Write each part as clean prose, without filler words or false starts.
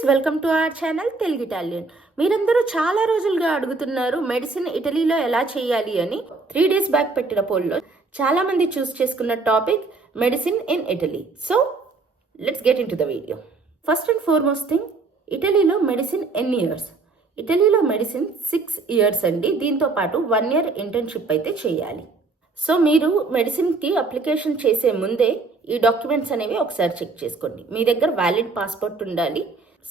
Friends, welcome to our channel Telugu Italian. మీరందరూ చాలా రోజులుగా అడుగుతున్నారు మెడిసిన్ ఇటలీలో ఎలా చేయాలి అని. 3 days బ్యాక్ పెట్టిన పోల్లో చాలా మంది చూస్ చేసుకున్న topic medicine in Italy. So let's get in to the video. First and foremost thing, ఇటలీలో మెడిసిన్ ఎన్ని ఇయర్స్? ఇటలీలో మెడిసిన్ 6 years అండి. దీంతో పాటు 1 year ఇంటర్న్షిప్ అయితే చేయాలి. సో మీరు మెడిసిన్కి అప్లికేషన్ చేసే ముందే ఈ డాక్యుమెంట్స్ అనేవి ఒకసారి చెక్ చేసుకోండి. మీ దగ్గర వ్యాలిడ్ పాస్పోర్ట్ ఉండాలి.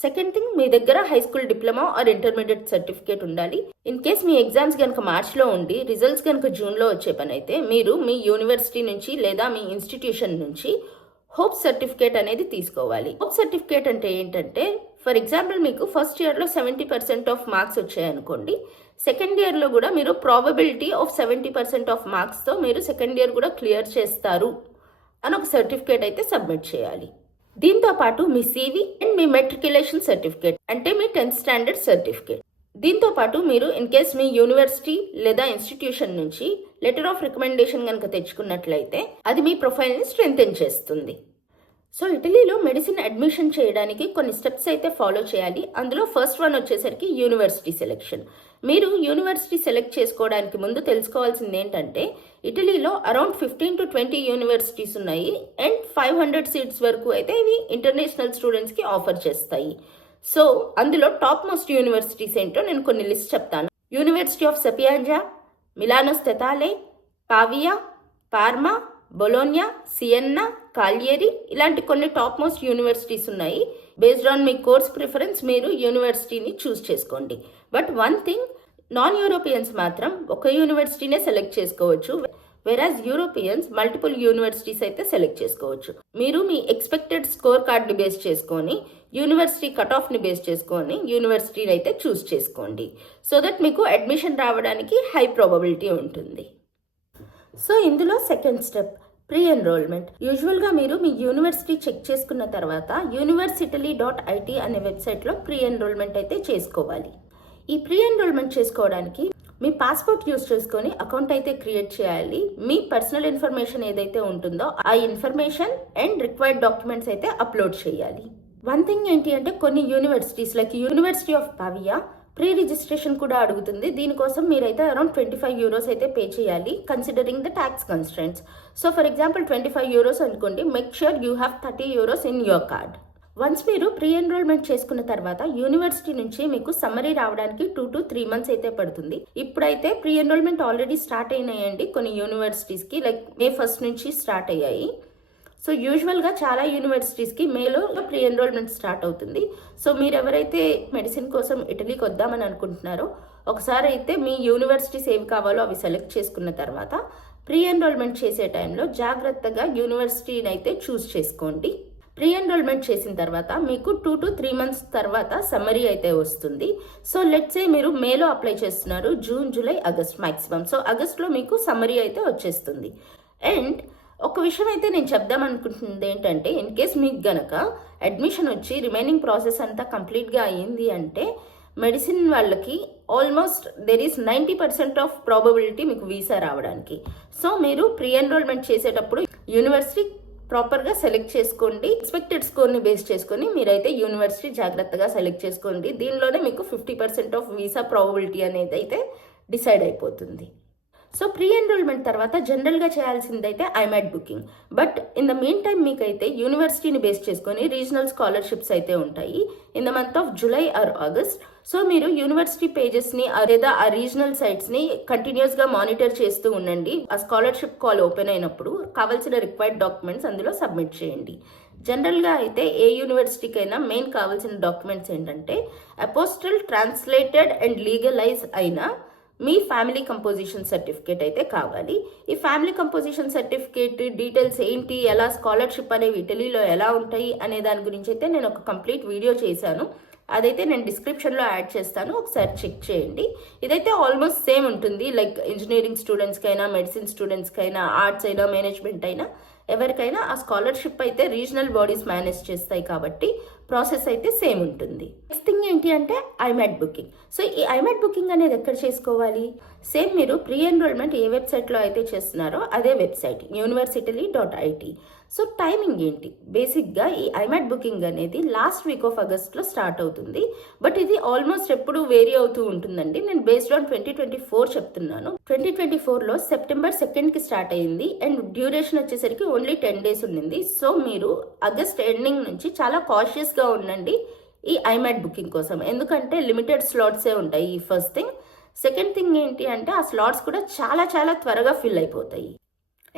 సెకండ్ థింగ్, మీ దగ్గర high school diploma or intermediate certificate ఉండాలి. ఇన్ కేస్ మీ ఎగ్జామ్స్ కనుక మార్చ్లో ఉండి రిజల్ట్స్ కనుక జూన్లో వచ్చే పని అయితే మీరు మీ యూనివర్సిటీ నుంచి లేదా మీ ఇన్స్టిట్యూషన్ నుంచి హోప్ సర్టిఫికేట్ అనేది తీసుకోవాలి. హోప్ సర్టిఫికేట్ అంటే ఏంటంటే, ఫర్ ఎగ్జాంపుల్ మీకు ఫస్ట్ ఇయర్లో 70% ఆఫ్ మార్క్స్ వచ్చాయనుకోండి, సెకండ్ ఇయర్లో కూడా మీరు ప్రాబబిలిటీ ఆఫ్ 70% ఆఫ్ మార్క్స్తో మీరు సెకండ్ ఇయర్ కూడా క్లియర్ చేస్తారు అని ఒక సర్టిఫికేట్ అయితే సబ్మిట్ చేయాలి. దీంతో పాటు మీ CV and me matriculation certificate అంటే మీ 10th స్టాండర్డ్ సర్టిఫికేట్. దీంతో పాటు మీరు ఇన్ కేస్ మీ యూనివర్సిటీ లేదా ఇన్స్టిట్యూషన్ నుంచి లెటర్ ఆఫ్ రికమెండేషన్ కనుక తెచ్చుకున్నట్లయితే అది మీ ప్రొఫైల్ని స్ట్రెంథెన్ చేస్తుంది. సో ఇటలీలో మెడిసిన్ అడ్మిషన్ చేయడానికి కొన్ని స్టెప్స్ అయితే ఫాలో చేయాలి. అందులో ఫస్ట్ వన్ వచ్చేసరికి యూనివర్సిటీ సెలెక్షన్. మీరు యూనివర్సిటీ సెలెక్ట్ చేసుకోవడానికి ముందు తెలుసుకోవాల్సింది ఏంటంటే, ఇటలీలో అరౌండ్ 15 to 20 యూనివర్సిటీస్ ఉన్నాయి అండ్ 500 seats వరకు అయితే ఇవి ఇంటర్నేషనల్ స్టూడెంట్స్కి ఆఫర్ చేస్తాయి. సో అందులో టాప్ మోస్ట్ యూనివర్సిటీస్ ఏంటో నేను కొన్ని లిస్ట్ చెప్తాను. యూనివర్సిటీ ఆఫ్ సపియాంజా, మిలానో స్తెతాలే, పావియా, పార్మా, బొలోనియా, సియన్నా, కాలియేరి, ఇలాంటి కొన్ని టాప్ మోస్ట్ యూనివర్సిటీస్ ఉన్నాయి. Based on me course preference మీరు యూనివర్సిటీని చూస్ చేసుకోండి. But one thing, non Europeans మాత్రం ఒక యూనివర్సిటీనే సెలెక్ట్ చేసుకోవచ్చు, వెరాజ్ యూరోపియన్స్ మల్టిపుల్ యూనివర్సిటీస్ అయితే సెలెక్ట్ చేసుకోవచ్చు. మీరు మీ ఎక్స్పెక్టెడ్ స్కోర్ కార్డ్ని బేస్ చేసుకొని, యూనివర్సిటీ కట్ ఆఫ్ని బేస్ చేసుకొని యూనివర్సిటీని అయితే చూస్ చేసుకోండి. సో దట్ మీకు అడ్మిషన్ రావడానికి హై ప్రాబబిలిటీ ఉంటుంది. సో ఇందులో సెకండ్ స్టెప్ ప్రీ ఎన్రోల్మెంట్. యూజువల్గా మీరు మీ యూనివర్సిటీ చెక్ చేసుకున్న తర్వాత university.it అనే వెబ్సైట్లో ప్రీ ఎన్రోల్మెంట్ అయితే చేసుకోవాలి. ఈ ప్రీ ఎన్రోల్మెంట్ చేసుకోవడానికి మీ పాస్పోర్ట్ యూజ్ చేసుకొని అకౌంట్ అయితే క్రియేట్ చేయాలి. మీ పర్సనల్ ఇన్ఫర్మేషన్ ఏదైతే ఉంటుందో ఆ ఇన్ఫర్మేషన్ అండ్ రిక్వైర్డ్ డాక్యుమెంట్స్ అయితే అప్లోడ్ చేయాలి. వన్ థింగ్ ఏంటి అంటే, కొన్ని universities like university of Pavia pre registration కూడా అడుగుతుంది. దీనికోసం మీరైతే అరౌండ్ 25 euros అయితే పే చేయాలి, considering the tax constraints. So for example 25 euros అనుకోండి, make sure you have 30 euros in your card. Once మీరు ప్రీ ఎన్రోల్మెంట్ చేసుకున్న తర్వాత యూనివర్సిటీ నుంచి మీకు సమ్మరీ రావడానికి 2 to 3 months అయితే పడుతుంది. ఇప్పుడైతే ప్రీ ఎన్రోల్మెంట్ ఆల్రెడీ స్టార్ట్ అయినాయండి కొన్ని యూనివర్సిటీస్కి, లైక్ May 1st నుంచి స్టార్ట్ అయ్యాయి. సో యూజువల్గా చాలా యూనివర్సిటీస్కి మేలో ప్రీ ఎన్రోల్మెంట్ స్టార్ట్ అవుతుంది. సో మీరు ఎవరైతే మెడిసిన్ కోసం ఇటలీకి వద్దామని అనుకుంటున్నారో ఒకసారి అయితే మీ యూనివర్సిటీస్ ఏవి కావాలో అవి సెలెక్ట్ చేసుకున్న తర్వాత ప్రీ ఎన్రోల్మెంట్ చేసే టైంలో జాగ్రత్తగా యూనివర్సిటీని అయితే చూస్ చేసుకోండి. ప్రీ ఎన్రోల్మెంట్ చేసిన తర్వాత మీకు 2 to 3 months తర్వాత సమ్మరీ అయితే వస్తుంది. సో లెట్స్ సే మీరు మేలో అప్లై చేస్తున్నారు, June, July, August maximum. So ఆగస్ట్లో మీకు సమ్మరీ అయితే వచ్చేస్తుంది. అండ్ ఒక విషయం అయితే నేను చెప్దాం అనుకుంటుంది ఏంటంటే, ఇన్ కేస్ మీకు గనక అడ్మిషన్ వచ్చి రిమైనింగ్ ప్రాసెస్ అంతా కంప్లీట్గా అయ్యింది అంటే మెడిసిన్ వాళ్ళకి almost there is 90% of probability మీకు వీసా రావడానికి. సో మీరు ప్రీ ఎన్రోల్మెంట్ చేసేటప్పుడు యూనివర్సిటీ ప్రాపర్గా సెలెక్ట్ చేసుకోండి. ఎక్స్పెక్టెడ్ స్కోర్ని బేస్ చేసుకొని మీరైతే యూనివర్సిటీ జాగ్రత్తగా సెలెక్ట్ చేసుకోండి. దీనిలోనే మీకు 50% ఆఫ్ వీసా ప్రాబబిలిటీ అనేది అయితే డిసైడ్ అయిపోతుంది. సో ప్రీ ఎన్రోల్మెంట్ తర్వాత జనరల్గా చేయాల్సిందైతే IMAT booking. But in the mean time మీకైతే యూనివర్సిటీని బేస్ చేసుకొని రీజనల్ స్కాలర్షిప్స్ అయితే ఉంటాయి in the month of July or August. So మీరు యూనివర్సిటీ పేజెస్ని లేదా ఆ రీజనల్ సైట్స్ని కంటిన్యూస్గా మానిటర్ చేస్తూ ఉండండి. ఆ స్కాలర్షిప్ కాల్ ఓపెన్ అయినప్పుడు కావాల్సిన రిక్వైర్డ్ డాక్యుమెంట్స్ అందులో సబ్మిట్ చేయండి. జనరల్గా అయితే ఏ యూనివర్సిటీకైనా మెయిన్ కావాల్సిన డాక్యుమెంట్స్ ఏంటంటే, అపోస్టల్ ట్రాన్స్లేటెడ్ అండ్ లీగలైజ్ అయిన మీ ఫ్యామిలీ కంపోజిషన్ సర్టిఫికేట్ అయితే కావాలి. ఈ ఫ్యామిలీ కంపోజిషన్ సర్టిఫికేట్ డీటెయిల్స్ ఏంటి, ఎలా స్కాలర్షిప్ అనేవి ఇటలీలో ఎలా ఉంటాయి అనే దాని గురించి అయితే నేను ఒక కంప్లీట్ వీడియో చేశాను. అదైతే నేను డిస్క్రిప్షన్లో యాడ్ చేస్తాను, ఒకసారి చెక్ చేయండి. ఇదైతే ఆల్మోస్ట్ సేమ్ ఉంటుంది, లైక్ ఇంజనీరింగ్ స్టూడెంట్స్కి అయినా, మెడిసిన్ స్టూడెంట్స్కి అయినా, ఆర్ట్స్ అయినా, మేనేజ్మెంట్ అయినా ఎవరికైనా ఆ స్కాలర్షిప్ అయితే రీజనల్ బాడీస్ మేనేజ్ చేస్తాయి కాబట్టి ప్రాసెస్ అయితే సేమ్ ఉంటుంది. నెక్స్ట్ థింగ్ ఏంటి అంటే ఐమాట్ బుకింగ్. సో ఈ ఐమాట్ బుకింగ్ అనేది ఎక్కడ చేసుకోవాలి? సేమ్ మీరు ప్రీ ఎన్రోల్మెంట్ ఏ వెబ్సైట్లో అయితే చేస్తున్నారో అదే వెబ్సైట్ university.it. సో టైమింగ్ ఏంటి? బేసిక్గా ఈ ఐమాట్ బుకింగ్ అనేది లాస్ట్ వీక్ ఆఫ్ ఆగస్ట్లో స్టార్ట్ అవుతుంది. బట్ ఇది ఆల్మోస్ట్ ఎప్పుడు వేరీ అవుతూ ఉంటుందండి. నేను బేస్డ్ ఆన్ 2024 చెప్తున్నాను. 2024లో సెప్టెంబర్ 2కి స్టార్ట్ అయింది అండ్ డ్యూరేషన్ వచ్చేసరికి ఓన్లీ 10 days ఉండింది. సో మీరు ఆగస్ట్ ఎండింగ్ నుంచి చాలా కాషియస్గా ఉండండి ఈ ఐమాట్ బుకింగ్ కోసం. ఎందుకంటే లిమిటెడ్ స్లాట్సే ఉంటాయి. ఈ ఫస్ట్ థింగ్. సెకండ్ థింగ్ ఏంటి అంటే ఆ స్లాట్స్ కూడా చాలా చాలా త్వరగా ఫిల్ అయిపోతాయి.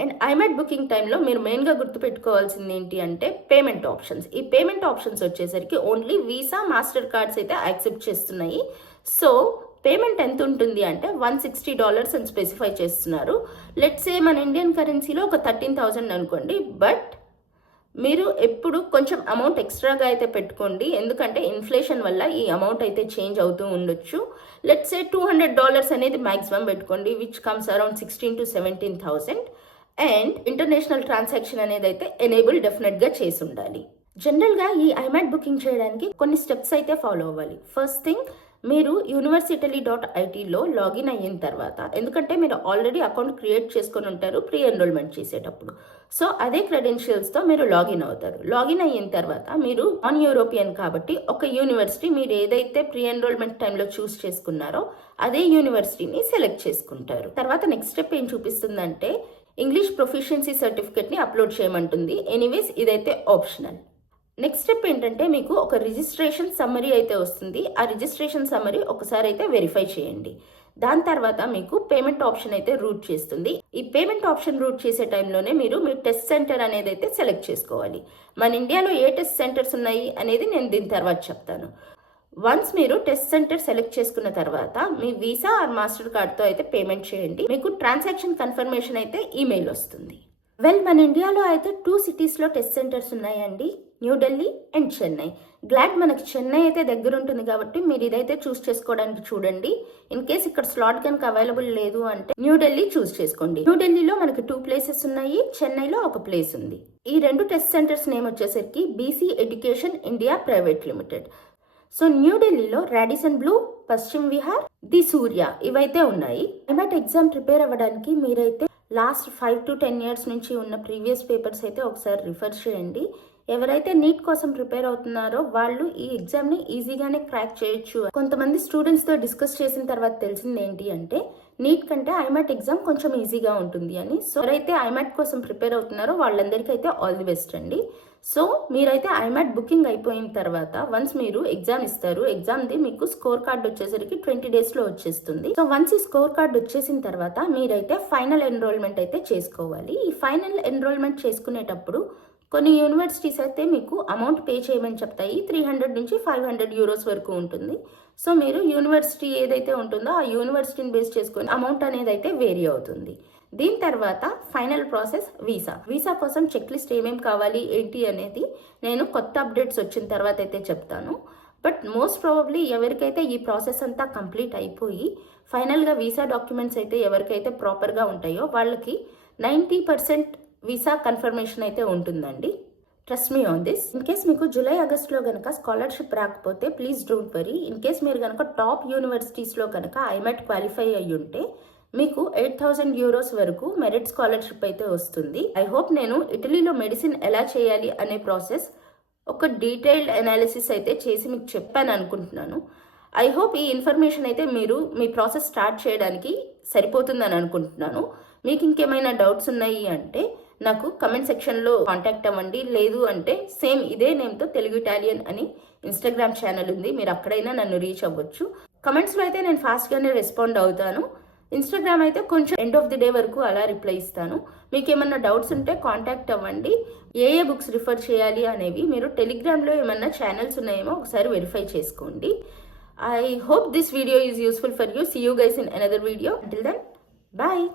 అండ్ ఐమాట్ బుకింగ్ టైంలో మీరు మెయిన్గా గుర్తుపెట్టుకోవాల్సింది ఏంటి అంటే పేమెంట్ ఆప్షన్స్. ఈ పేమెంట్ ఆప్షన్స్ వచ్చేసరికి ఓన్లీ వీసా, మాస్టర్ కార్డ్స్ అయితే యాక్సెప్ట్ చేస్తున్నాయి. సో పేమెంట్ ఎంత ఉంటుంది అంటే $160 అని స్పెసిఫై చేస్తున్నారు. లెట్స్ సే మన ఇండియన్ కరెన్సీలో ఒక 13,000 అనుకోండి. బట్ మీరు ఎప్పుడు కొంచెం అమౌంట్ ఎక్స్ట్రాగా అయితే పెట్టుకోండి. ఎందుకంటే ఇన్ఫ్లేషన్ వల్ల ఈ అమౌంట్ అయితే చేంజ్ అవుతూ ఉండొచ్చు. లెట్స్ సే $200 అనేది మ్యాక్సిమం పెట్టుకోండి, which comes around 16,000 to 17,000. And international transaction అనేది అయితే ఎనేబుల్ డెఫినెట్గా చేసి ఉండాలి. జనరల్గా ఈ ఐమాట్ బుకింగ్ చేయడానికి కొన్ని స్టెప్స్ అయితే ఫాలో అవ్వాలి. ఫస్ట్ థింగ్, మీరు universitaly.it లాగిన్ అయిన తర్వాత, ఎందుకంటే మీరు ఆల్రెడీ అకౌంట్ క్రియేట్ చేసుకొని ఉంటారు ప్రీ ఎన్రోల్మెంట్ చేసేటప్పుడు. సో అదే క్రెడెన్షియల్స్తో మీరు లాగిన్ అవుతారు. లాగిన్ అయిన తర్వాత మీరు నాన్ యూరోపియన్ కాబట్టి ఒక యూనివర్సిటీ మీరు ఏదైతే ప్రీ ఎన్రోల్మెంట్ టైంలో చూస్ చేసుకున్నారో అదే యూనివర్సిటీని సెలెక్ట్ చేసుకుంటారు. తర్వాత నెక్స్ట్ స్టెప్ ఏం చూపిస్తుందంటే ఇంగ్లీష్ ప్రొఫిషియన్సీ సర్టిఫికేట్ని అప్లోడ్ చేయమంటుంది. ఎనీవేస్ ఇదైతే ఆప్షనల్. నెక్స్ట్ స్టెప్ ఏంటంటే మీకు ఒక రిజిస్ట్రేషన్ సమ్మరీ అయితే వస్తుంది. ఆ రిజిస్ట్రేషన్ సమ్మరీ ఒకసారి అయితే వెరిఫై చేయండి. దాని తర్వాత మీకు పేమెంట్ ఆప్షన్ అయితే రూట్ చేస్తుంది. ఈ పేమెంట్ ఆప్షన్ రూట్ చేసే టైంలోనే మీరు మీ టెస్ట్ సెంటర్ అనేది అయితే సెలెక్ట్ చేసుకోవాలి. మన ఇండియాలో ఏ టెస్ట్ సెంటర్స్ ఉన్నాయి అనేది నేను దీని తర్వాత చెప్తాను. వన్స్ మీరు టెస్ట్ సెంటర్ సెలెక్ట్ చేసుకున్న తర్వాత మీ వీసా ఆర్ మాస్టర్ కార్డ్తో అయితే పేమెంట్ చేయండి. మీకు ట్రాన్సాక్షన్ కన్ఫర్మేషన్ అయితే ఈమెయిల్ వస్తుంది. మన ఇండియాలో అయితే 2 cities టెస్ట్ సెంటర్స్ ఉన్నాయండి, న్యూఢిల్లీ అండ్ చెన్నై. గ్లాడ్ మనకి చెన్నై అయితే దగ్గర ఉంటుంది కాబట్టి మీరు ఇదైతే చూస్ చేసుకోవడానికి చూడండి. ఇన్ కేస్ ఇక్కడ స్లాట్ కనుక అవైలబుల్ లేదు అంటే న్యూఢిల్లీ చూస్ చేసుకోండి. న్యూఢిల్లీలో మనకి 2 places ఉన్నాయి, చెన్నైలో ఒక ప్లేస్ ఉంది. ఈ 2 టెస్ట్ సెంటర్స్ నేమ్ వచ్చేసరికి BC education India private limited. So న్యూఢిల్లీలో Radisson Blu, Paschim Vihar, the Surya ఇవైతే ఉన్నాయి. ఐమాట్ ఎగ్జామ్ ప్రిపేర్ అవ్వడానికి మీరైతే లాస్ట్ 5 to 10 years నుంచి ఉన్న ప్రీవియస్ పేపర్స్ అయితే ఒకసారి రిఫర్ చేయండి. ఎవరైతే నీట్ కోసం ప్రిపేర్ అవుతున్నారో వాళ్ళు ఈ ఎగ్జామ్ని ఈజీగానే క్రాక్ చేయొచ్చు. కొంతమంది స్టూడెంట్స్తో డిస్కస్ చేసిన తర్వాత తెలిసింది ఏంటి అంటే నీట్ కంటే ఐమాట్ ఎగ్జామ్ కొంచెం ఈజీగా ఉంటుంది అని. సో ఎవరైతే ఐమాట్ కోసం ప్రిపేర్ అవుతున్నారో వాళ్ళందరికీ అయితే ఆల్ ది బెస్ట్ అండి. సో మీరైతే ఐమాట్ బుకింగ్ అయిపోయిన తర్వాత వన్స్ మీరు ఎగ్జామ్ ఇస్తారు. ఎగ్జామ్ది మీకు స్కోర్ కార్డ్ వచ్చేసరికి 20 daysలో వచ్చేస్తుంది. సో వన్స్ ఈ స్కోర్ కార్డ్ వచ్చేసిన తర్వాత మీరైతే ఫైనల్ ఎన్రోల్మెంట్ అయితే చేసుకోవాలి. ఈ ఫైనల్ ఎన్రోల్మెంట్ చేసుకునేటప్పుడు కొన్ని యూనివర్సిటీస్ అయితే మీకు అమౌంట్ పే చేయమని చెప్తాయి. 300 నుంచి 500 euros వరకు ఉంటుంది. సో మీరు యూనివర్సిటీ ఏదైతే ఉంటుందో ఆ యూనివర్సిటీని బేస్ చేసుకొని అమౌంట్ అనేది అయితే వేరీ అవుతుంది. దీని తర్వాత ఫైనల్ ప్రాసెస్ వీసా కోసం చెక్ లిస్ట్ ఏమేమి కావాలి ఏంటి అనేది నేను కొత్త అప్డేట్స్ వచ్చిన తర్వాత అయితే చెప్తాను. బట్ మోస్ట్ ప్రాబబ్లీ ఎవరికైతే ఈ ప్రాసెస్ అంతా కంప్లీట్ అయిపోయి ఫైనల్గా వీసా డాక్యుమెంట్స్ అయితే ఎవరికైతే ప్రాపర్గా ఉంటాయో వాళ్ళకి 90% వీసా కన్ఫర్మేషన్ అయితే ఉంటుందండి. Trust me on this. In case మీకు జూలై ఆగస్ట్లో కనుక స్కాలర్షిప్ రాకపోతే please don't worry. In case మీరు కనుక టాప్ యూనివర్సిటీస్లో కనుక ఐమాట్ క్వాలిఫై అయ్యి ఉంటే మీకు 8,000 euros వరకు మెరిట్ స్కాలర్షిప్ అయితే వస్తుంది. ఐ హోప్ నేను ఇటలీలో మెడిసిన్ ఎలా చేయాలి అనే ప్రాసెస్ ఒక డీటెయిల్డ్ అనాలిసిస్ అయితే చేసి మీకు చెప్పాను అనుకుంటున్నాను. ఐ హోప్ ఈ ఇన్ఫర్మేషన్ అయితే మీరు మీ ప్రాసెస్ స్టార్ట్ చేయడానికి సరిపోతుందని అనుకుంటున్నాను. మీకు ఇంకేమైనా డౌట్స్ ఉన్నాయి అంటే నాకు కమెంట్ సెక్షన్లో కాంటాక్ట్ అవ్వండి. లేదు అంటే సేమ్ ఇదే నేమ్తో తెలుగు ఇటాలియన్ అని ఇన్స్టాగ్రామ్ ఛానల్ ఉంది, మీరు అక్కడైనా నన్ను రీచ్ అవ్వచ్చు. కమెంట్స్లో అయితే నేను ఫాస్ట్గానే రెస్పాండ్ అవుతాను. ఇన్స్టాగ్రామ్ అయితే కొంచెం ఎండ్ ఆఫ్ ది డే వరకు అలా రిప్లై ఇస్తాను. మీకు ఏమన్నా డౌట్స్ ఉంటే కాంటాక్ట్ అవ్వండి. ఏ బుక్స్ రిఫర్ చేయాలి అనేవి మీరు టెలిగ్రామ్లో ఏమన్నా ఛానల్స్ ఉన్నాయేమో ఒకసారి వెరిఫై చేసుకోండి. I hope this video is useful for you. See you guys in another video. Until then, bye.